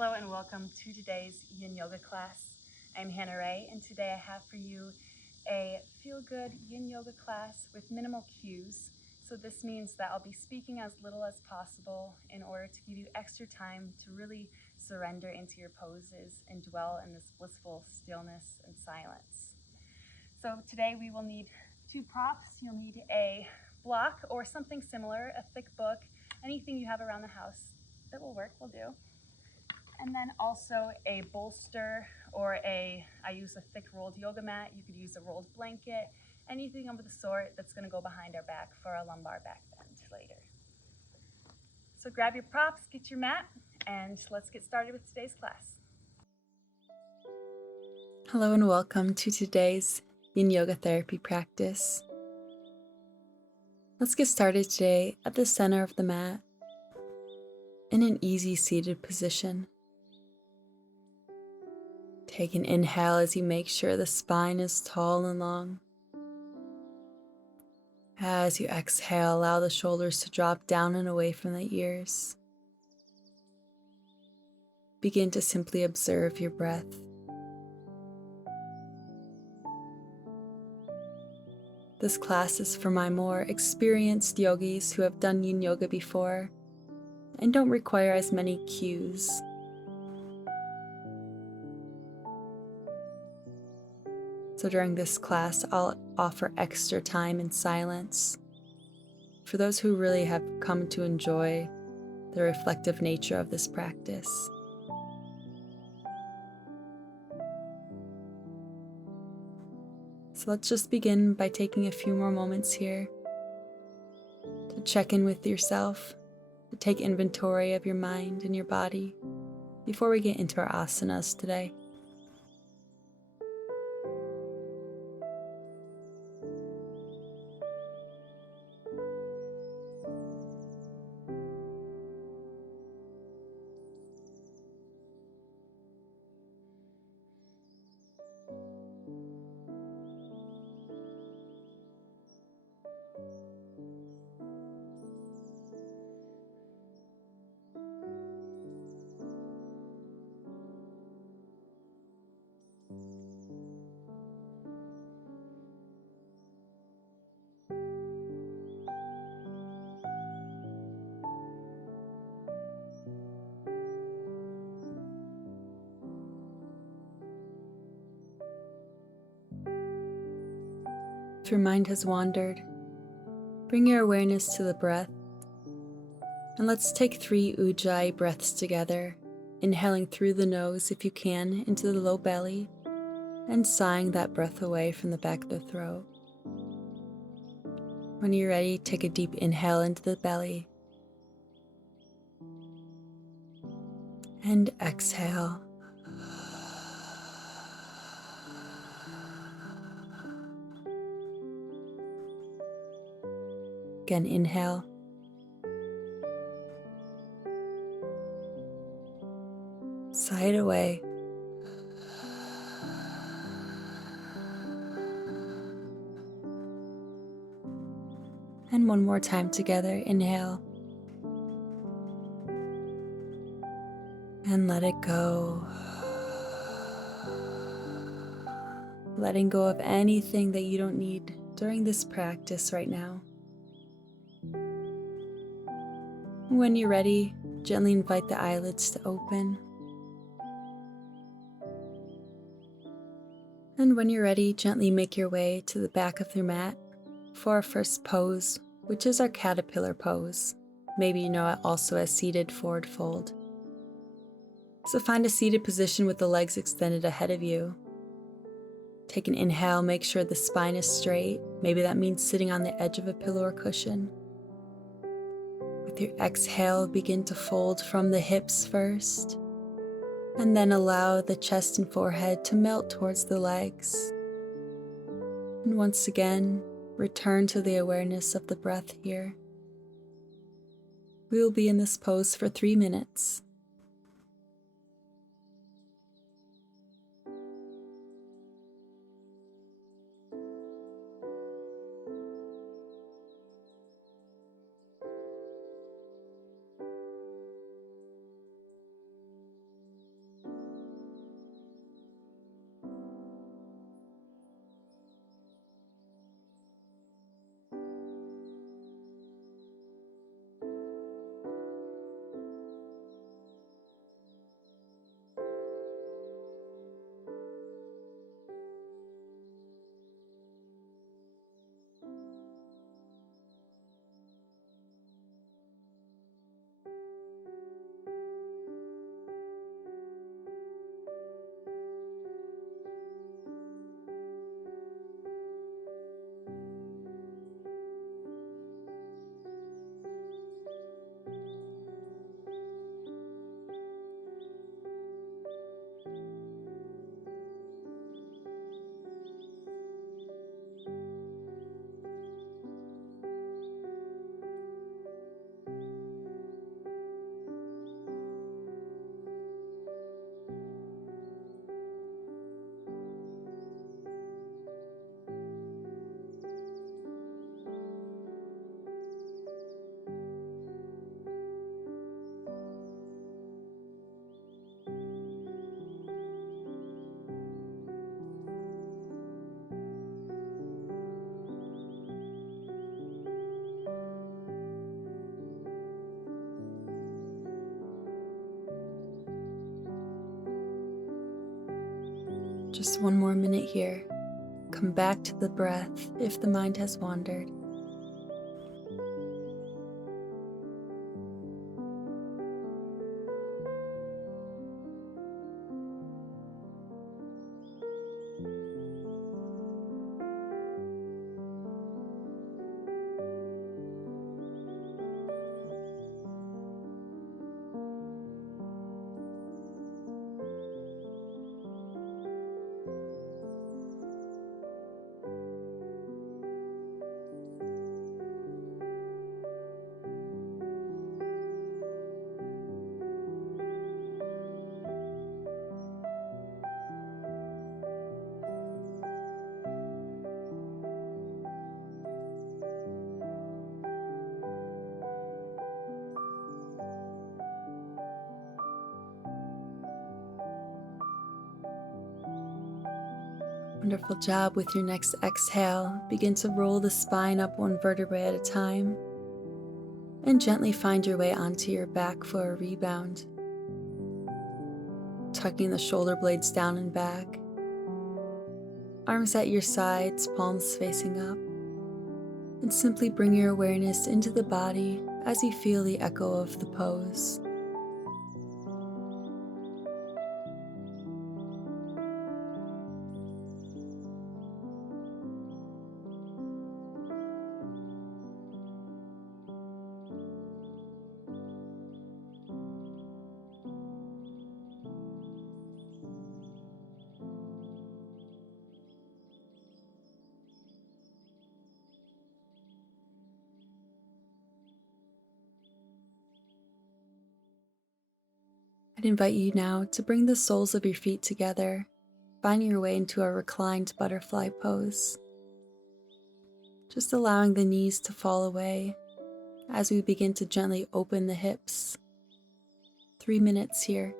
Hello and welcome to today's Yin Yoga Class. I'm Hannah Ray, and today I have for you a feel-good Yin Yoga class with minimal cues. So this means that I'll be speaking as little as possible in order to give you extra time to really surrender into your poses and dwell in this blissful stillness and silence. So today we will need two props. You'll need a block or something similar, a thick book, anything you have around the house that will work will do. And then also a bolster or I use a thick rolled yoga mat. You could use a rolled blanket, anything of the sort that's gonna go behind our back for a lumbar back bend later. So grab your props, get your mat, and let's get started with today's class. Hello and welcome to today's Yin Yoga therapy practice. Let's get started today at the center of the mat in an easy seated position. Take an inhale as you make sure the spine is tall and long. As you exhale, allow the shoulders to drop down and away from the ears. Begin to simply observe your breath. This class is for my more experienced yogis who have done Yin Yoga before and don't require as many cues. So during this class, I'll offer extra time in silence for those who really have come to enjoy the reflective nature of this practice. So let's just begin by taking a few more moments here to check in with yourself, to take inventory of your mind and your body before we get into our asanas today. If your mind has wandered, bring your awareness to the breath, and let's take 3 Ujjayi breaths together, inhaling through the nose if you can into the low belly, and sighing that breath away from the back of the throat. When you're ready, take a deep inhale into the belly, and exhale. Again, inhale. Sigh it away. And one more time together, inhale. And let it go. Letting go of anything that you don't need during this practice right now. When you're ready, gently invite the eyelids to open. And when you're ready, gently make your way to the back of your mat for our first pose, which is our caterpillar pose. Maybe you know it also as seated forward fold. So find a seated position with the legs extended ahead of you. Take an inhale, make sure the spine is straight. Maybe that means sitting on the edge of a pillow or cushion. With your exhale, begin to fold from the hips first, and then allow the chest and forehead to melt towards the legs. And once again, return to the awareness of the breath here. We will be in this pose for 3 minutes. Just one more minute here. Come back to the breath if the mind has wandered. Wonderful job. With your next exhale, begin to roll the spine up one vertebrae at a time and gently find your way onto your back for a rebound. Tucking the shoulder blades down and back, arms at your sides, palms facing up, and simply bring your awareness into the body as you feel the echo of the pose. I'd invite you now to bring the soles of your feet together, finding your way into a reclined butterfly pose. Just allowing the knees to fall away as we begin to gently open the hips. 3 minutes here.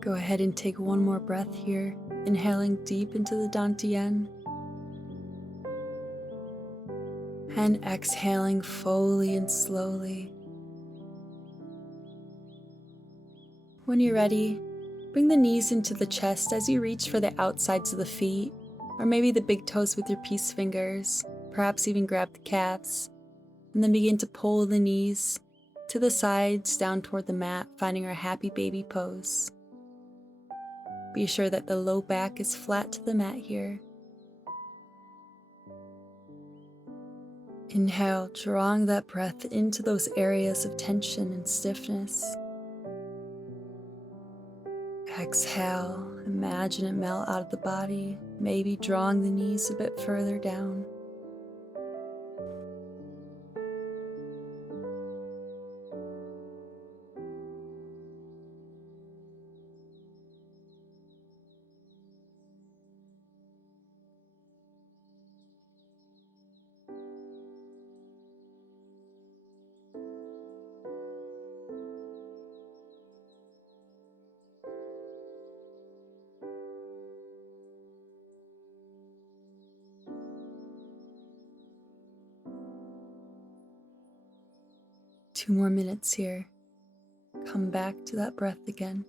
Go ahead and take one more breath here, inhaling deep into the Dantian And exhaling fully and slowly. When you're ready, bring the knees into the chest as you reach for the outsides of the feet, or maybe the big toes with your peace fingers, perhaps even grab the calves, and then begin to pull the knees to the sides down toward the mat, finding our happy baby pose. Be sure that the low back is flat to the mat here. Inhale, drawing that breath into those areas of tension and stiffness. Exhale, imagine it melt out of the body, maybe drawing the knees a bit further down. Two more minutes here. Come back to that breath again.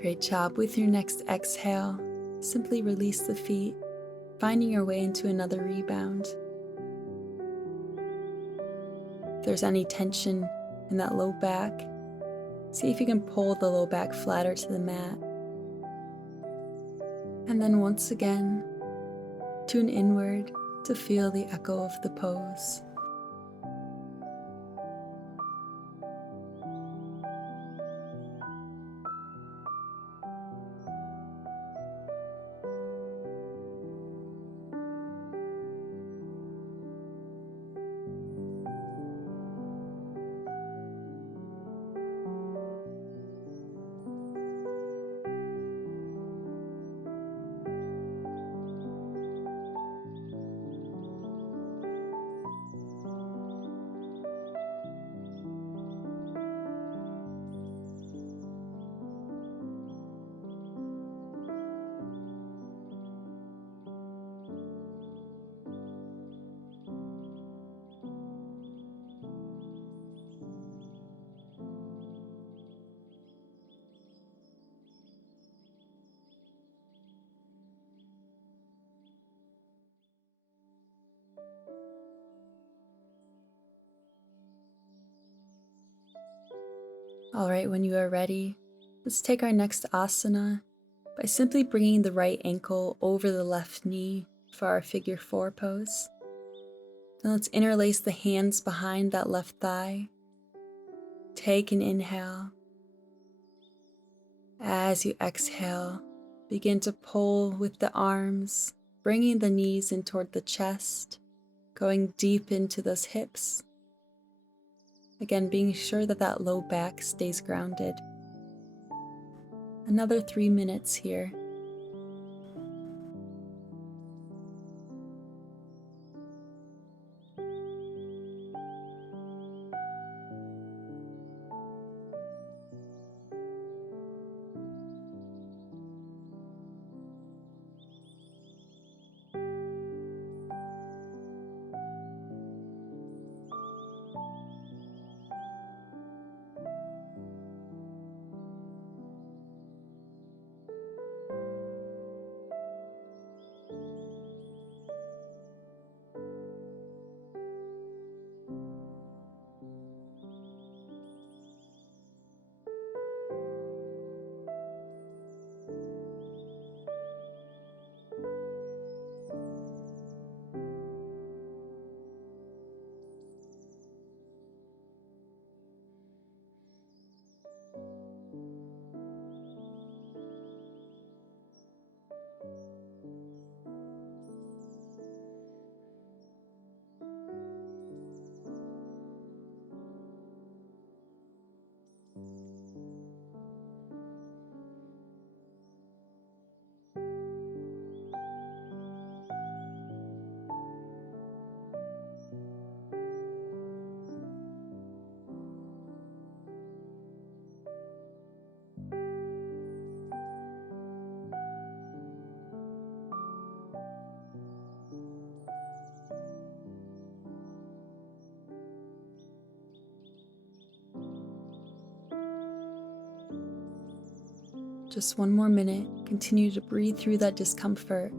Great job. With your next exhale, simply release the feet, finding your way into another rebound. If there's any tension in that low back, see if you can pull the low back flatter to the mat. And then once again, tune inward to feel the echo of the pose. All right, when you are ready, let's take our next asana by simply bringing the right ankle over the left knee for our figure 4 pose. Then let's interlace the hands behind that left thigh. Take an inhale. As you exhale, begin to pull with the arms, bringing the knees in toward the chest, going deep into those hips. Again, being sure that that low back stays grounded. Another 3 minutes here. Just one more minute. Continue to breathe through that discomfort.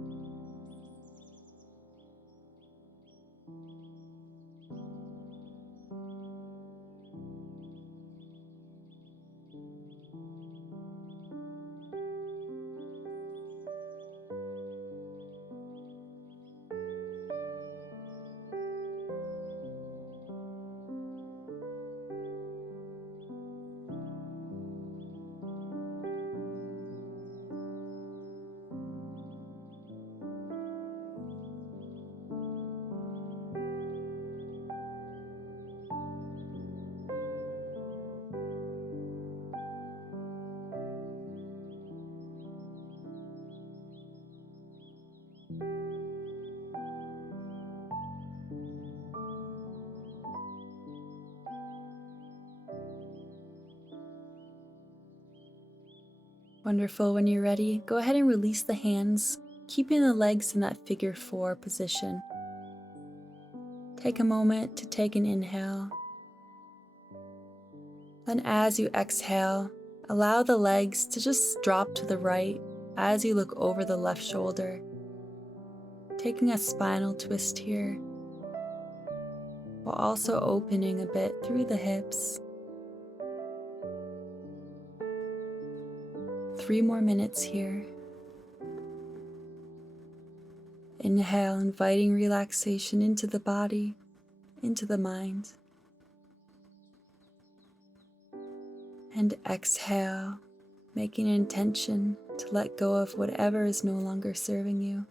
Wonderful. When you're ready, go ahead and release the hands, keeping the legs in that figure 4 position. Take a moment to take an inhale. Then as you exhale, allow the legs to just drop to the right as you look over the left shoulder, taking a spinal twist here, while also opening a bit through the hips. 3 more minutes here. Inhale, inviting relaxation into the body, into the mind. And exhale, making an intention to let go of whatever is no longer serving you.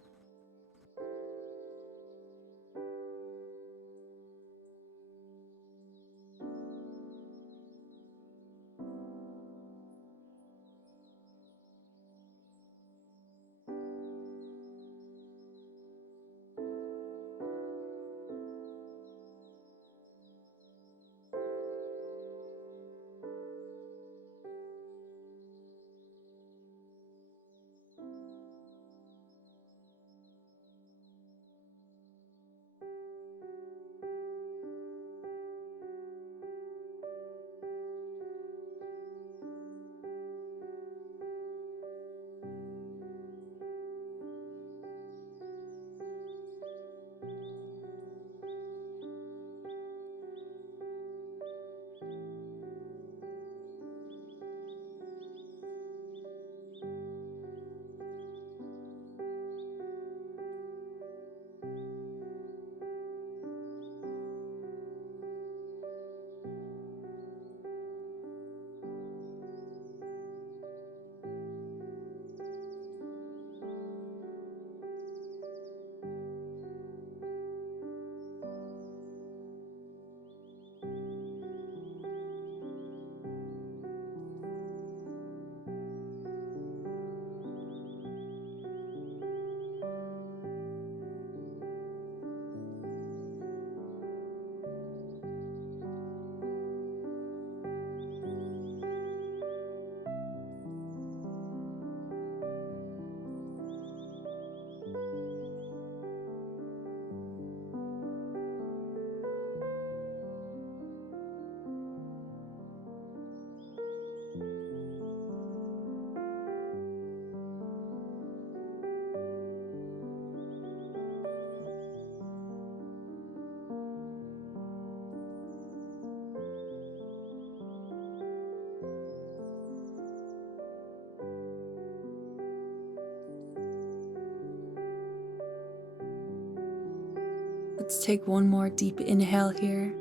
Let's take one more deep inhale here.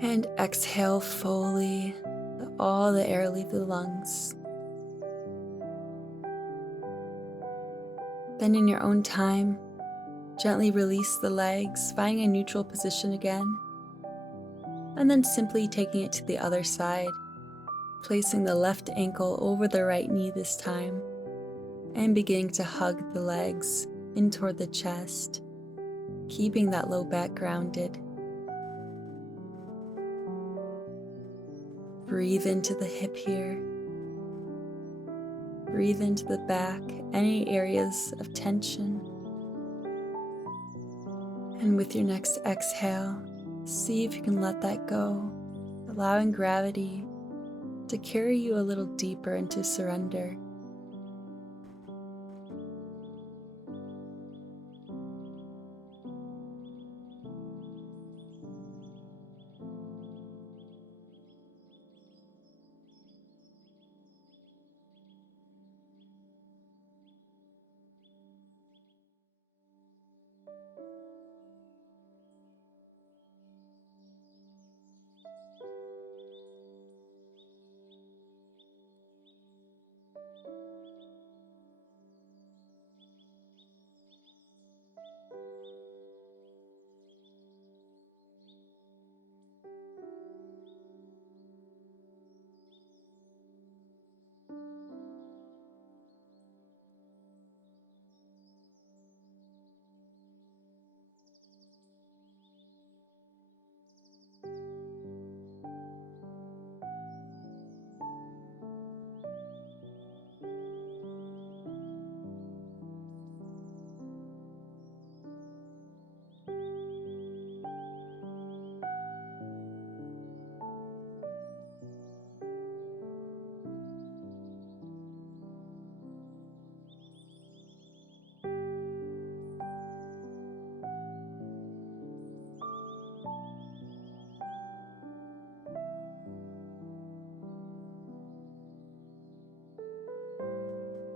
And exhale fully. Let all the air leave the lungs. Then in your own time, gently release the legs, finding a neutral position again. And then simply taking it to the other side, placing the left ankle over the right knee this time, and beginning to hug the legs in toward the chest, keeping that low back grounded. Breathe into the hip here. Breathe into the back, any areas of tension. And with your next exhale, see if you can let that go, allowing gravity to carry you a little deeper into surrender.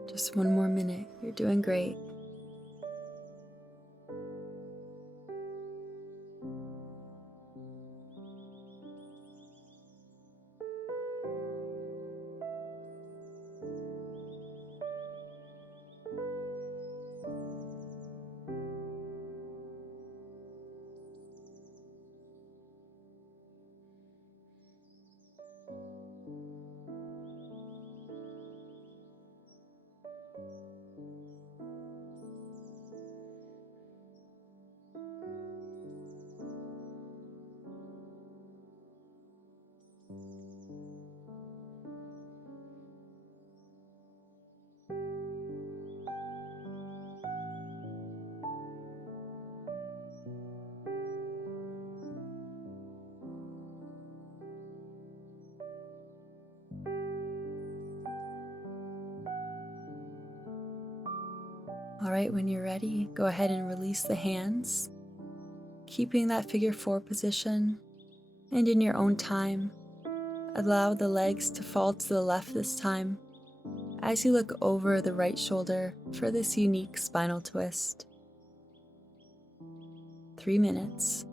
Just one more minute. You're doing great. All right, when you're ready, go ahead and release the hands, keeping that figure 4 position, and in your own time, allow the legs to fall to the left this time as you look over the right shoulder for this unique spinal twist. 3 minutes.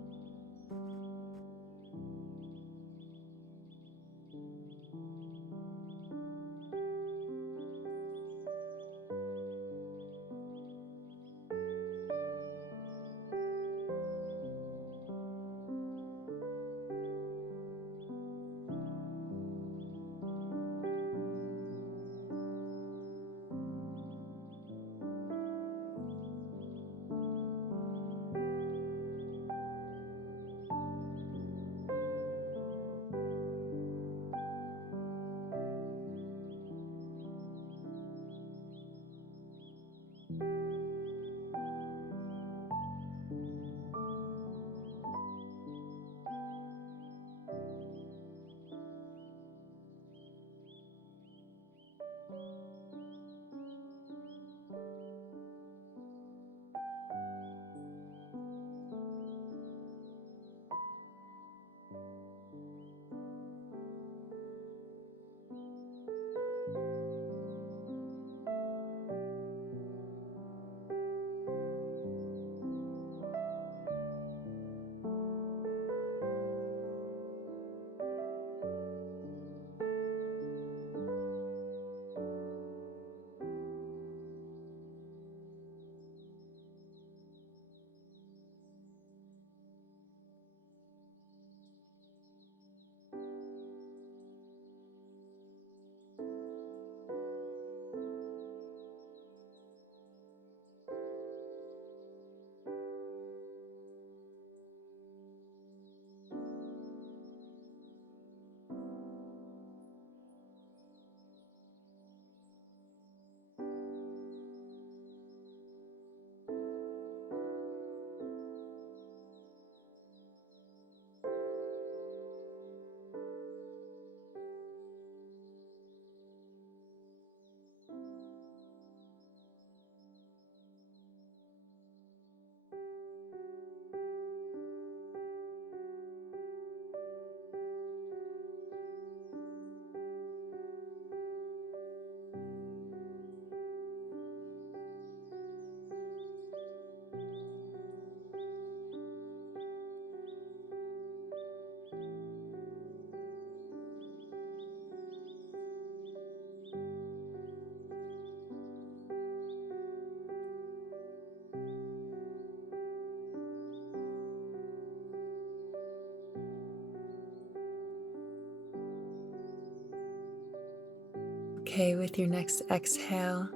Okay, with your next exhale,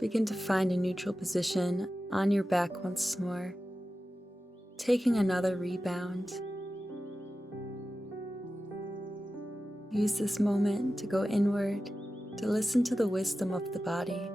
begin to find a neutral position on your back once more, taking another rebound. Use this moment to go inward, to listen to the wisdom of the body.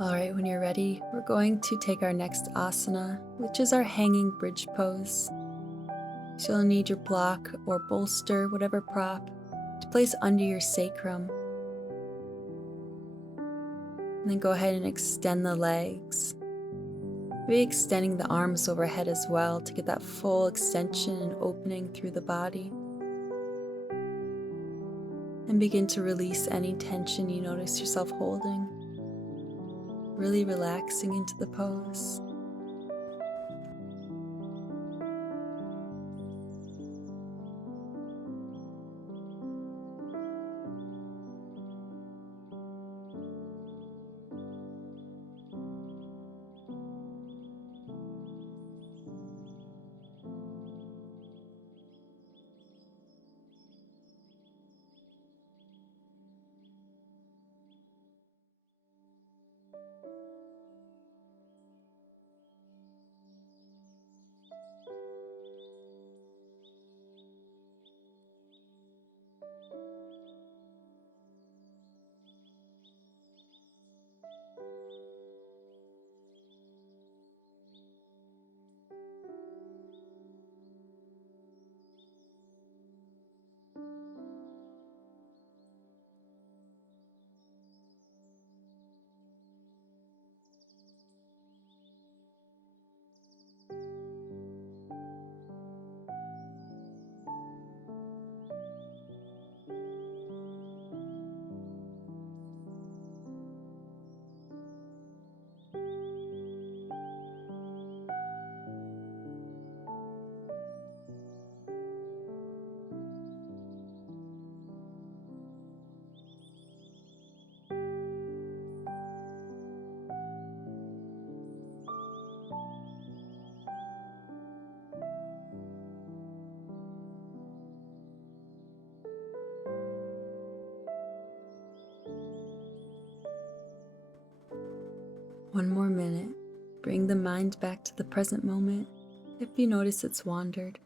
Alright, when you're ready, we're going to take our next asana, which is our hanging bridge pose. So you'll need your block or bolster, whatever prop, to place under your sacrum. And then go ahead and extend the legs. Maybe extending the arms overhead as well to get that full extension and opening through the body. And begin to release any tension you notice yourself holding. Really relaxing into the pose. One more minute. Bring the mind back to the present moment if you notice it's wandered.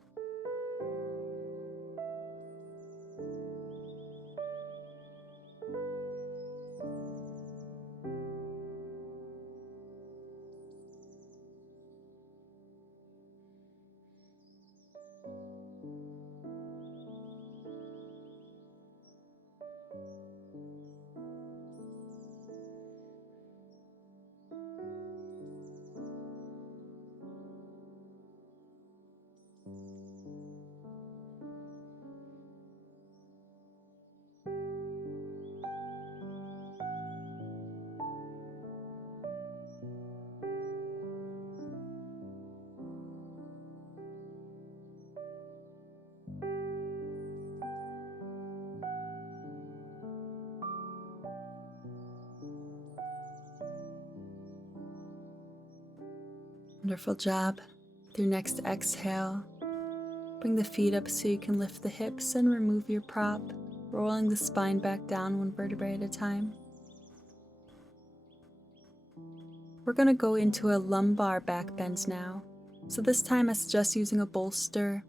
Wonderful job. With your next exhale, bring the feet up so you can lift the hips and remove your prop, rolling the spine back down one vertebrae at a time. We're going to go into a lumbar back bend now. So this time I suggest using a bolster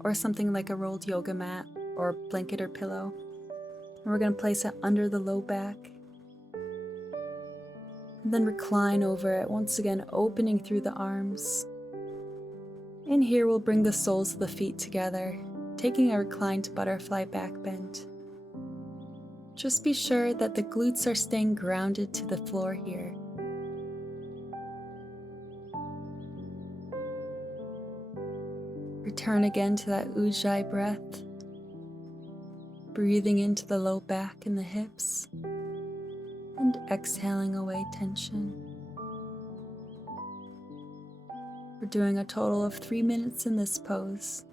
or something like a rolled yoga mat or blanket or pillow. And we're going to place it under the low back. And then recline over it, once again opening through the arms. And here we'll bring the soles of the feet together, taking a reclined butterfly back bend. Just be sure that the glutes are staying grounded to the floor here. Return again to that ujjayi breath, breathing into the low back and the hips, and exhaling away tension. We're doing a total of 3 minutes in this pose.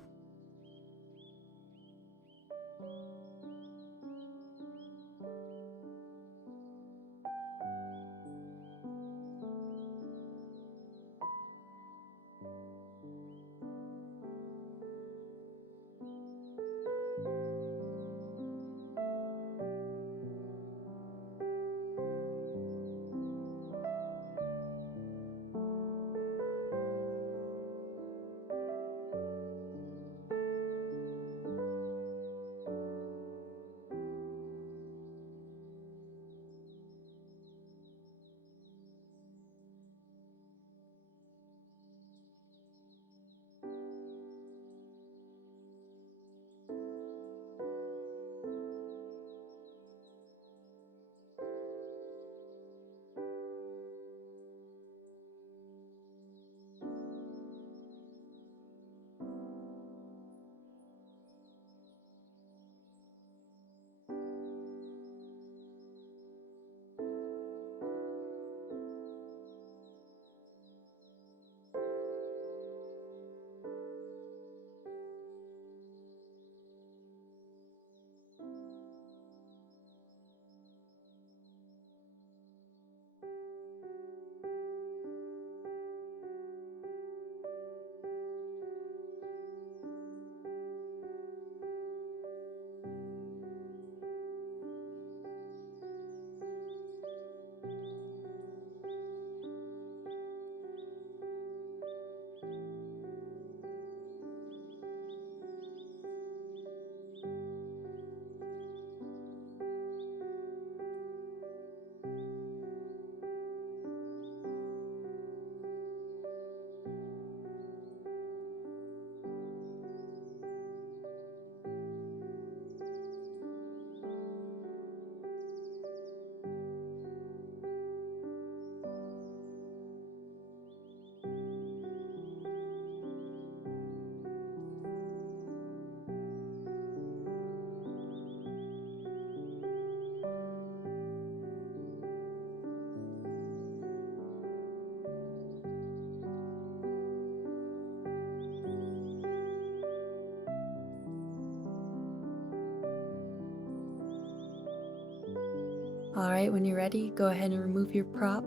Alright, when you're ready, go ahead and remove your prop,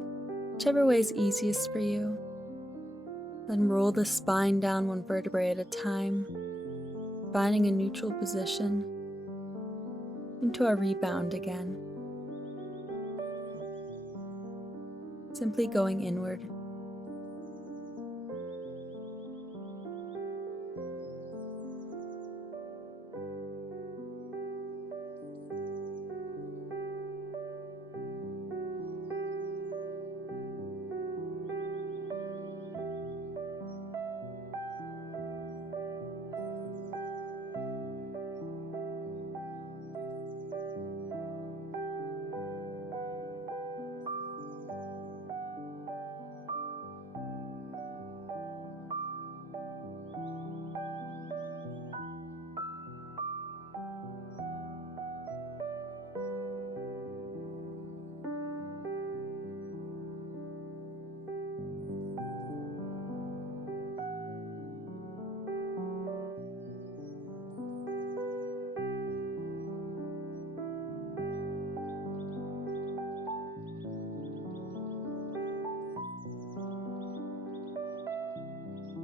whichever way is easiest for you. Then roll the spine down one vertebrae at a time, finding a neutral position, into a rebound again. Simply going inward.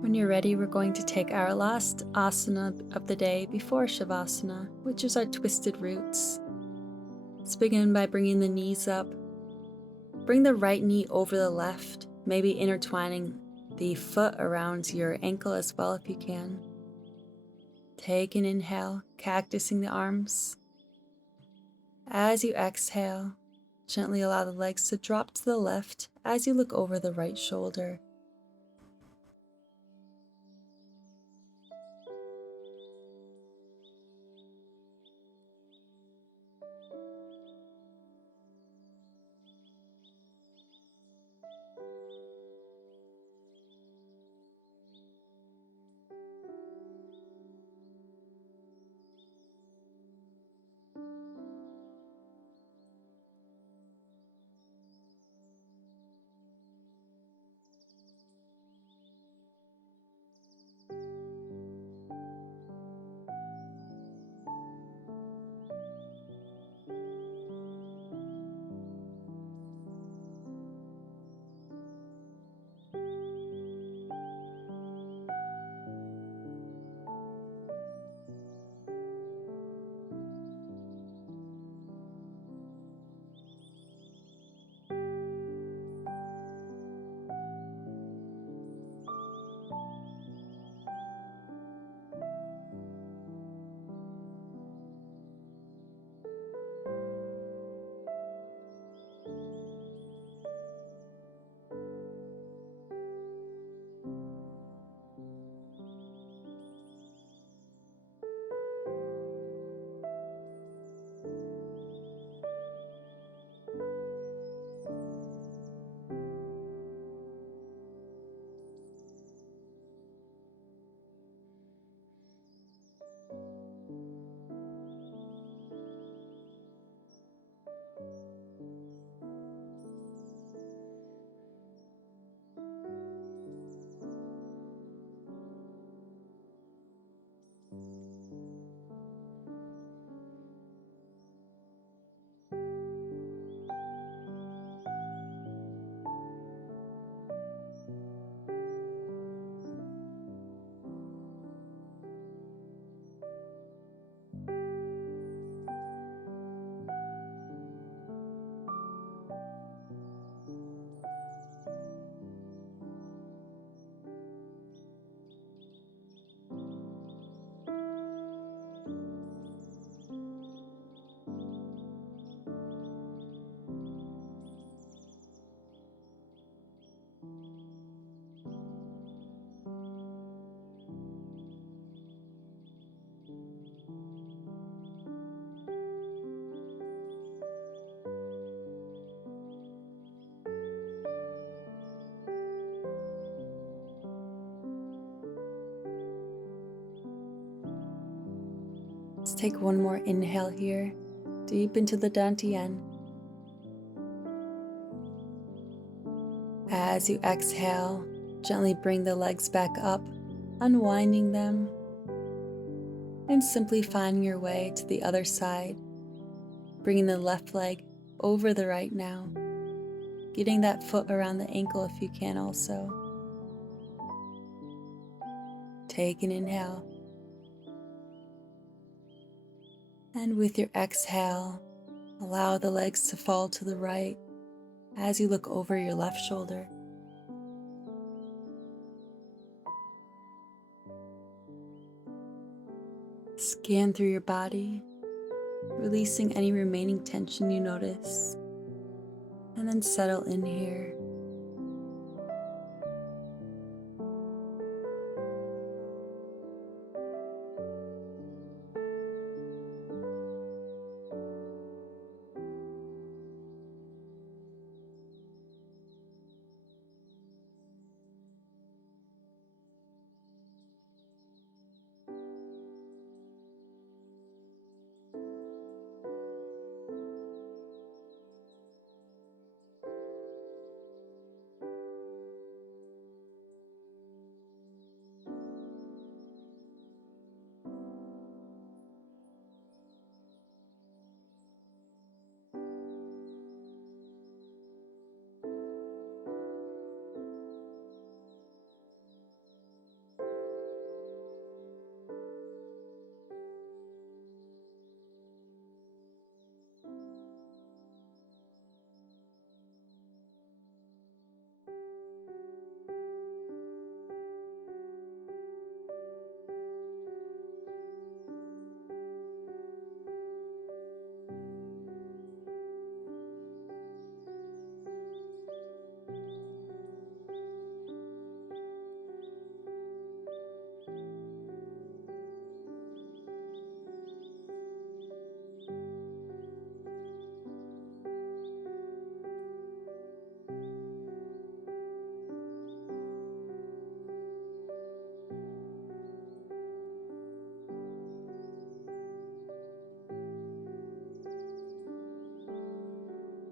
When you're ready, we're going to take our last asana of the day before Savasana, which is our twisted roots. Let's begin by bringing the knees up. Bring the right knee over the left, maybe intertwining the foot around your ankle as well if you can. Take an inhale, cactusing the arms. As you exhale, gently allow the legs to drop to the left as you look over the right shoulder. Let's take one more inhale here, deep into the dantian. As you exhale, gently bring the legs back up, unwinding them, and simply finding your way to the other side, bringing the left leg over the right now, getting that foot around the ankle if you can also. Take an inhale. And with your exhale, allow the legs to fall to the right as you look over your left shoulder. Scan through your body, releasing any remaining tension you notice, and then settle in here.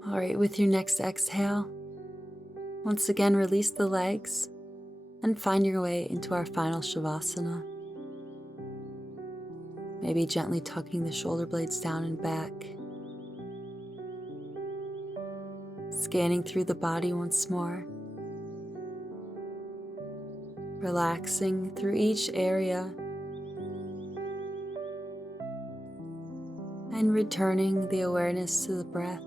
All right, with your next exhale, once again release the legs and find your way into our final Savasana. Maybe gently tucking the shoulder blades down and back. Scanning through the body once more. Relaxing through each area. And returning the awareness to the breath.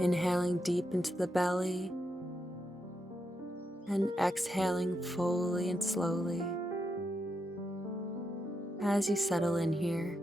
Inhaling deep into the belly and exhaling fully and slowly as you settle in here.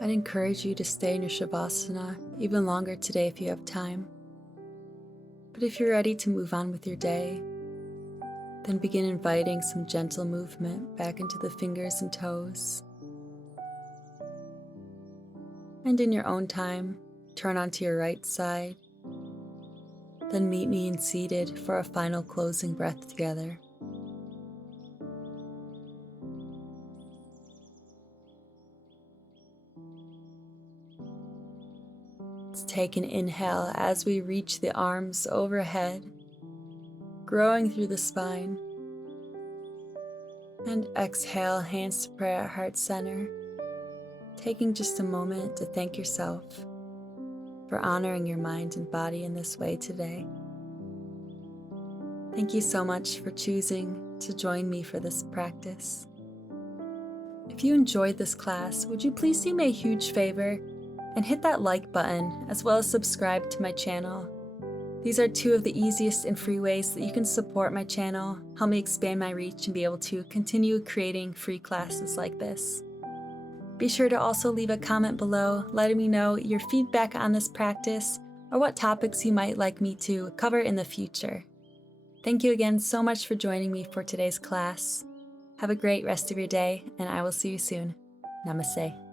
I'd encourage you to stay in your Shavasana even longer today if you have time. But if you're ready to move on with your day, then begin inviting some gentle movement back into the fingers and toes. And in your own time, turn onto your right side. Then meet me in seated for a final closing breath together. Let's take an inhale as we reach the arms overhead, growing through the spine. And exhale, hands to prayer at heart center, taking just a moment to thank yourself for honoring your mind and body in this way today. Thank you so much for choosing to join me for this practice. If you enjoyed this class, would you please do me a huge favor and hit that like button, as well as subscribe to my channel. These are two of the easiest and free ways that you can support my channel, help me expand my reach, and be able to continue creating free classes like this. Be sure to also leave a comment below letting me know your feedback on this practice or what topics you might like me to cover in the future. Thank you again so much for joining me for today's class. Have a great rest of your day, and I will see you soon. Namaste.